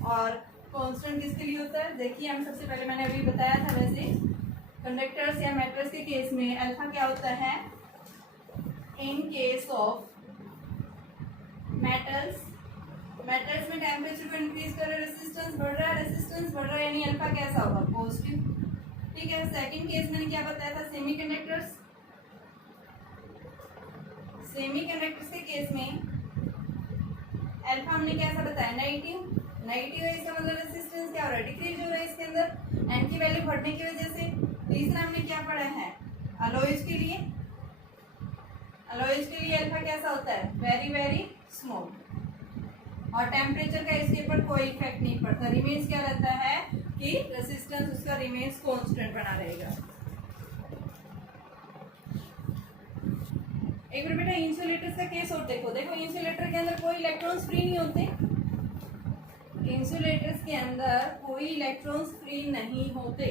और कांस्टेंट किसके लिए होता है। देखिए हम सबसे पहले मैंने अभी बताया था, वैसे कंडक्टर्स या मेटल्स के केस में अल्फा क्या होता है? इन केस ऑफ मेटल्स में टेम्परेचर को इंक्रीज कर रहा है, रेजिस्टेंस बढ़ रहा है, रेजिस्टेंस बढ़ रहा है यानी अल्फा कैसा होगा? पॉजिटिव। ठीक है, सेकंड केस मैंने क्या बताया था? सेमीकंडक्टर्स के केस में अल्फा हमने कैसा बताया? नेगेटिव। नेगेटिव है इसका मतलब रेजिस्टेंस क्या हो रहा है? डिक्रीज हो रहा है इसके अंदर एन की वैल्यू बढ़ने की वजह से। तीसरा हमने क्या पढ़ा है? अलॉयज के लिए अल्फा कैसा होता है? वेरी वेरी स्मॉल, और टेम्परेचर का इसके ऊपर कोई इफेक्ट नहीं पड़ता। रिमेन्स क्या रहता है कि रेजिस्टेंस उसका रिमेन्स कांस्टेंट बना रहेगा। एक बार बेटा इंसुलेटर्स का केस और देखो इंसुलेटर के अंदर कोई इलेक्ट्रॉन्स फ्री नहीं होते। इंसुलेटर्स के अंदर कोई इलेक्ट्रॉन्स फ्री नहीं होते।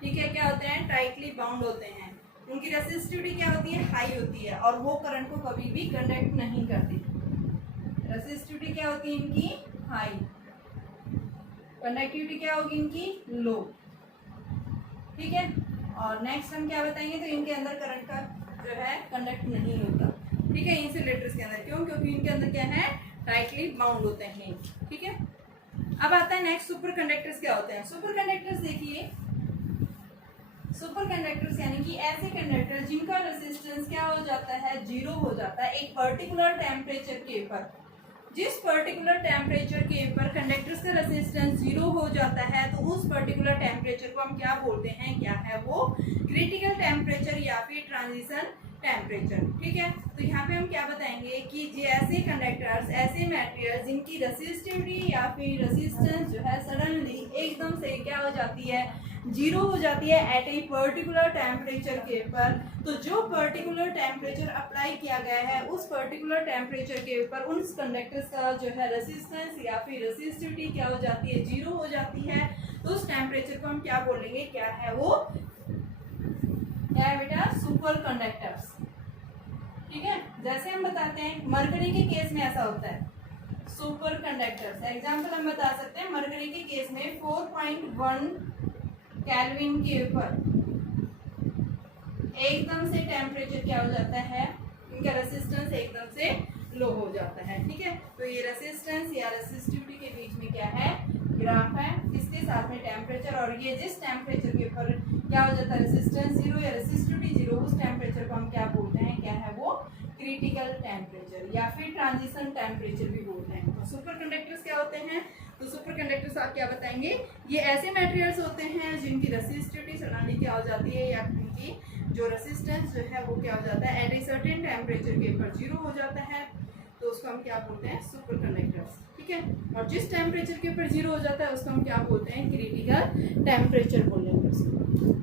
ठीक है, क्या होते हैं? टाइटली बाउंड होते हैं। उनकी रेसिस्टिविटी क्या होती है? हाई होती है, और वो करंट को कभी भी कंडक्ट नहीं करती। रेसिस्टिविटी क्या होती है इनकी? हाई। कंडक्टिविटी क्या होगी इनकी? लो। ठीक है, और नेक्स्ट हम क्या बताएंगे? तो इनके अंदर करंट का जो है कंडक्ट नहीं होता। ठीक है, इंसुलेटर्स के अंदर। क्यों? क्योंकि इनके अंदर क्या है? टाइटली बाउंड होते हैं। ठीक है, अब आता है नेक्स्ट सुपर कंडक्टर्स क्या होते हैं। सुपर कंडक्टर्स देखिए, सुपर कंडक्टर्स यानी कि ऐसे कंडक्टर जिनका रेजिस्टेंस क्या हो जाता है? जीरो हो जाता है एक पर्टिकुलर टेम्परेचर के ऊपर। जिस पर्टिकुलर टेम्परेचर के ऊपर कंडक्टर्स का रेजिस्टेंस जीरो हो जाता है तो उस पर्टिकुलर टेम्परेचर को हम क्या बोलते हैं? क्या है वो? क्रिटिकल टेम्परेचर या फिर ट्रांजिशन टेम्परेचर। ठीक है, तो यहाँ पे हम क्या बताएंगे कि ऐसे कंडक्टर्स, ऐसे मटेरियल जिनकी रेसिस्टिविटी या फिर रेजिस्टेंस जो है सडनली एकदम से क्या हो जाती है? जीरो हो जाती है एट ए पर्टिकुलर टेम्परेचर के ऊपर, तो जो पर्टिकुलर टेम्परेचर अप्लाई किया गया है उस पर्टिकुलर टेम्परेचर के ऊपर उन कंडक्टर्स का जो है रेसिस्टेंस या फिर रेसिस्टिविटी क्या हो जाती है, जीरो हो जाती है। तो उस टेम्परेचर को हम क्या बोलेंगे, क्या है वो, क्या है बेटा, सुपर कंडक्टर्स। ठीक है, जैसे हम बताते हैं मरकरी के केस में ऐसा होता है, सुपर कंडक्टर्स। एग्जाम्पल हम बता सकते हैं मरकरी के केस में 4.1 केल्विन के ऊपर एकदम से टेम्परेचर क्या हो जाता है, इनका रेसिस्टेंस एकदम से लो हो जाता है। ठीक है, तो ये रेसिस्टेंस या रेसिस्टिविटी के बीच में क्या है, ग्राफ है, इसके साथ में टेम्परेचर, और ये जिस टेम्परेचर के ऊपर क्या हो जाता है, रेसिस्टेंस जीरो या रेसिस्टिविटी जीरो, उस टेम्परेचर को हम क्या बोलते हैं, क्या है वो, क्रिटिकल टेम्परेचर या फिर ट्रांजिशन टेम्परेचर भी बोलते हैं। तो सुपर कंडक्टर्स क्या होते हैं, तो सुपर कंडक्टर्स आप क्या बताएंगे, ये ऐसे मटेरियल्स होते हैं जिनकी रेसिस्टिविटी सडनली क्या हो जाती है, या इनकी जो रेसिस्टेंस जो है वो क्या हो जाता है, एट ए सर्टेन टेम्परेचर के ऊपर जीरो हो जाता है, तो उसको हम क्या बोलते हैं, सुपर कंडक्टर्स। ठीक है, और जिस टेम्परेचर के ऊपर जीरो हो जाता है उसको हम क्या बोलते हैं, क्रिटिकल टेम्परेचर बोलेंगे उसको।